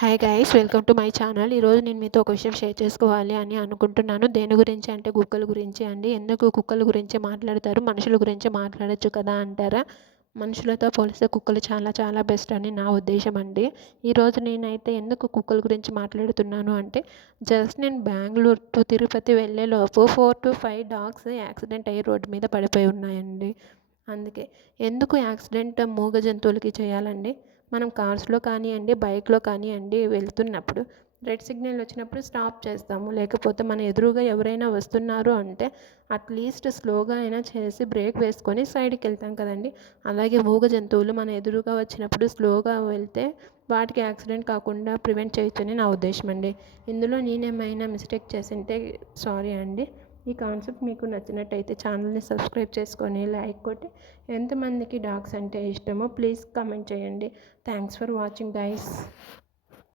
Hi guys, welcome to my channel. ఈరోజు నేను మీతో ఒక విషయం షేర్ చేసుకోవాలి అని అనుకుంటున్నాను. దేని గురించి అంటే కుక్కల గురించి అండి. ఎందుకు కుక్కల గురించి మాట్లాడతారు, మనుషుల గురించి మాట్లాడొచ్చు కదా అంటారా? మనుషులతో పోలిస్తే కుక్కలు చాలా చాలా బెస్ట్ అని నా ఉద్దేశం అండి. ఈరోజు నేనైతే ఎందుకు కుక్కల గురించి మాట్లాడుతున్నాను అంటే, జస్ట్ నేను బెంగళూరు టు తిరుపతి వెళ్ళేలోపు 4 to 5 డాగ్స్ యాక్సిడెంట్ అయ్యి రోడ్డు మీద పడిపోయి ఉన్నాయండి. అందుకే ఎందుకు యాక్సిడెంట్ మూగ జంతువులకి చేయాలండి? మనం కార్స్లో కానివ్వండి, బైక్లో కానివ్వండి వెళ్తున్నప్పుడు రెడ్ సిగ్నల్ వచ్చినప్పుడు స్టాప్ చేస్తాము. లేకపోతే మన ఎదురుగా ఎవరైనా వస్తున్నారు అంటే అట్లీస్ట్ స్లోగా అయినా చేసి బ్రేక్ వేసుకొని సైడ్కి వెళ్తాం కదండి. అలాగే మూగ జంతువులు మన ఎదురుగా వచ్చినప్పుడు స్లోగా వెళ్తే వాటికి యాక్సిడెంట్ కాకుండా ప్రివెంట్ చేయొచ్చని నా ఉద్దేశం అండి. ఇందులో నేనేమైనా మిస్టేక్ చేసింటే సారీ అండి. ఈ కాన్సెప్ట్ మీకు నచ్చినట్టయితే ఛానల్ని సబ్స్క్రైబ్ చేసుకొని లైక్ కొట్టి, ఎంతమందికి డాగ్స్ అంటే ఇష్టమో ప్లీజ్ కామెంట్ చేయండి. Thanks for watching guys.